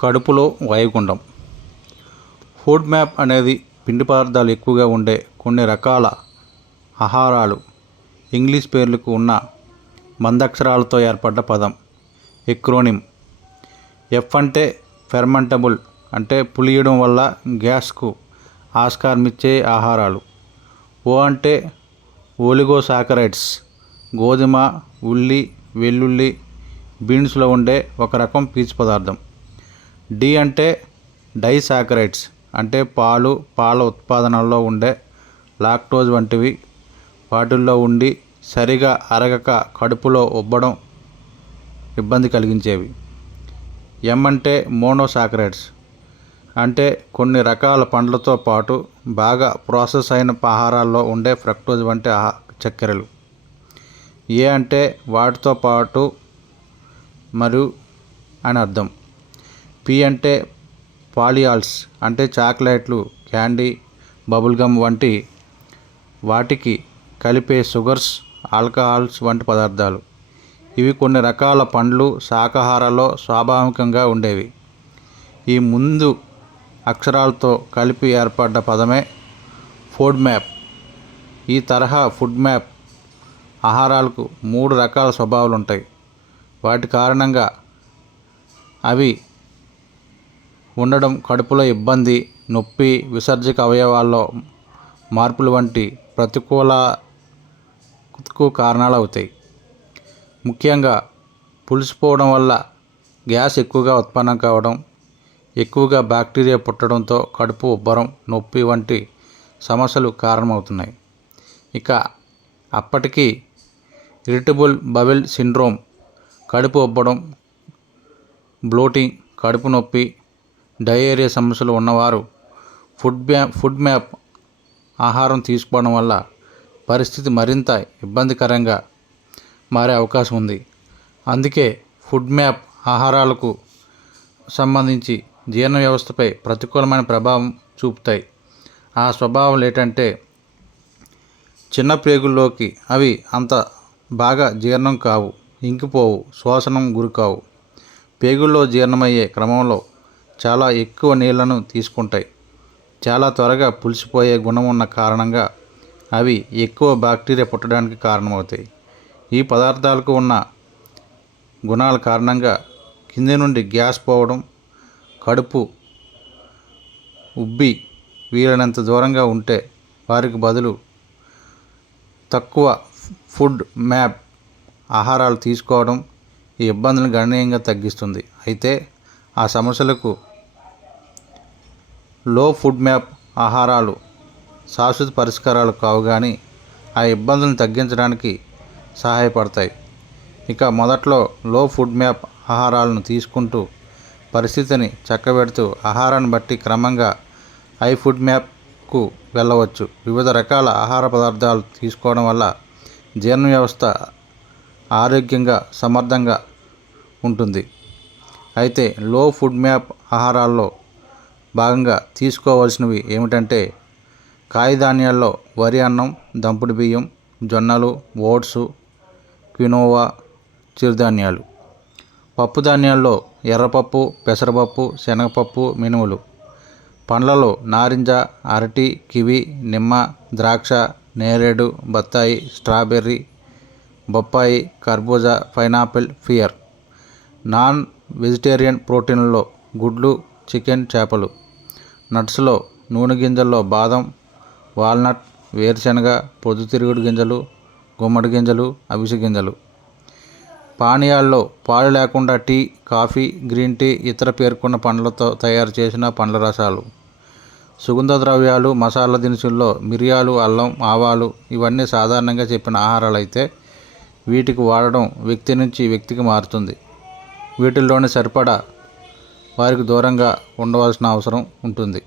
కడుపులో వైగుండం. Food map అనేది పిండి పదార్థాలు ఎక్కువగా ఉండే కొన్ని రకాల ఆహారాలు ఇంగ్లీష్ పేర్లకు ఉన్న మందక్షరాలతో ఏర్పడ్డ పదం. ఎక్రోనిమ్. ఎఫ్ అంటే ఫెర్మెంటబుల్, అంటే పులియడం వల్ల గ్యాస్కు ఆస్కారమిచ్చే ఆహారాలు. ఓ అంటే ఓలిగోసాకరైడ్స్, గోధుమ, ఉల్లి, వెల్లుల్లి, బీన్స్లో ఉండే ఒక రకం పీచు పదార్థం. డి అంటే డైసాకరైడ్స్, అంటే పాలు, పాల ఉత్పాదనలో ఉండే లాక్టోజ్ వంటివి వాటిల్లో ఉండి సరిగా అరగక కడుపులో ఉబ్బడం ఇబ్బంది కలిగించేవి. ఎం అంటే మోనోసాకరైడ్స్, అంటే కొన్ని రకాల పండ్లతో పాటు బాగా ప్రాసెస్ అయిన ఆహారాల్లో ఉండే ఫ్రక్టోజ్ వంటి చక్కెరలు. ఏ అంటే వాటితో పాటు మరియు అని అర్థం. పి అంటే పాలియాల్స్, అంటే చాక్లెట్లు, క్యాండీ, బబుల్గమ్ వంటి వాటికి కలిపే షుగర్స్, ఆల్కహాల్స్ వంటి పదార్థాలు. ఇవి కొన్ని రకాల పండ్లు, శాకాహారాల్లో స్వాభావికంగా ఉండేవి. ఈ ముందు అక్షరాలతో కలిపి ఏర్పడ్డ పదమే ఫుడ్ మ్యాప్. ఈ తరహా ఫుడ్ మ్యాప్ ఆహారాలకు 3 రకాల స్వభావాలు ఉంటాయి. వాటి కారణంగా అవి ఉండడం కడుపులో ఇబ్బంది, నొప్పి, విసర్జక అవయవాల్లో మార్పులు వంటి ప్రతికూలకు కారణాలు అవుతాయి. ముఖ్యంగా పులిసిపోవడం వల్ల గ్యాస్ ఎక్కువగా ఉత్పన్నం కావడం, ఎక్కువగా బ్యాక్టీరియా పుట్టడంతో కడుపు ఉబ్బరం, నొప్పి వంటి సమస్యలు కారణమవుతున్నాయి. ఇక అప్పటికి ఇరిటబుల్ బవెల్ సిండ్రోమ్, కడుపు ఉబ్బడం, బ్లోటింగ్, కడుపు నొప్పి, డయేరియా సమస్యలు ఉన్నవారు ఫుడ్ మ్యాప్ ఆహారం తీసుకోవడం వల్ల పరిస్థితి మరింత ఇబ్బందికరంగా మారే అవకాశం ఉంది. అందుకే ఫుడ్ మ్యాప్ ఆహారాలకు సంబంధించి జీర్ణ వ్యవస్థపై ప్రతికూలమైన ప్రభావం చూపుతాయి. ఆ స్వభావాలు ఏంటంటే, చిన్న ప్రేగుల్లోకి అవి అంత బాగా జీర్ణం కావు, ఇంకిపోవు, శోషణం గురికావు. పేగుల్లో జీర్ణమయ్యే క్రమంలో చాలా ఎక్కువ నీళ్లను తీసుకుంటాయి. చాలా త్వరగా పులిసిపోయే గుణం ఉన్న కారణంగా అవి ఎక్కువ బ్యాక్టీరియా పుట్టడానికి కారణమవుతాయి. ఈ పదార్థాలకు ఉన్న గుణాల కారణంగా కింది నుండి గ్యాస్ పోవడం, కడుపు ఉబ్బి వీలైనంత దూరంగా ఉంటే వారికి బదులు తక్కువ ఫుడ్ మ్యాప్ ఆహారాలు తీసుకోవడం ఈ ఇబ్బందులను గణనీయంగా తగ్గిస్తుంది. అయితే ఆ సమస్యలకు లో ఫుడ్ మ్యాప్ ఆహారాలు శాశ్వత పరిష్కారాలు కావు, కానీ ఆ ఇబ్బందులను తగ్గించడానికి సహాయపడతాయి. ఇక మొదట్లో లో ఫుడ్ మ్యాప్ ఆహారాలను తీసుకుంటూ పరిస్థితిని చక్కబెడుతూ ఆహారాన్ని బట్టి క్రమంగా హై ఫుడ్ మ్యాప్కు వెళ్ళవచ్చు. వివిధ రకాల ఆహార పదార్థాలు తీసుకోవడం వల్ల జీర్ణ వ్యవస్థ ఆరోగ్యంగా, సమర్థంగా ఉంటుంది. అయితే లో ఫుడ్ మ్యాప్ ఆహారాల్లో భాగంగా తీసుకోవాల్సినవి ఏమిటంటే, కాయధాన్యాల్లో వరి అన్నం, దంపుడు బియ్యం, జొన్నలు, ఓట్స్, క్వినోవా, చిరుధాన్యాలు. పప్పు ధాన్యాల్లో ఎర్రపప్పు, పెసరపప్పు, శనగపప్పు, మినుములు. పండ్లలో నారింజ, అరటి, కివి, నిమ్మ, ద్రాక్ష, నేరేడు, బత్తాయి, స్ట్రాబెర్రీ, బొప్పాయి, కర్బూజా, పైనాపిల్, ఫియర్. నాన్ వెజిటేరియన్ ప్రోటీన్లలో గుడ్లు, చికెన్, చేపలు. నట్స్లో నూనె గింజల్లో బాదం, వాల్నట్, వేరుశనగ, పొద్దుతిరుగుడు గింజలు, గుమ్మడి గింజలు, అవిసె గింజలు. పానీయాల్లో పాలు లేకుండా టీ, కాఫీ, గ్రీన్ టీ, ఇతర పేర్కొన్న పండ్లతో తయారు చేసిన పండ్ల రసాలు. సుగంధ ద్రవ్యాలు, మసాలా దినుసుల్లో మిరియాలు, అల్లం, ఆవాలు ఇవన్నీ సాధారణంగా చెప్పిన ఆహారాలు అయితే వీటికి వాడడం వ్యక్తి నుంచి వ్యక్తికి మారుతుంది. వీటిల్లోని సరిపడా వారికి దూరంగా ఉండవలసిన అవసరం ఉంటుంది.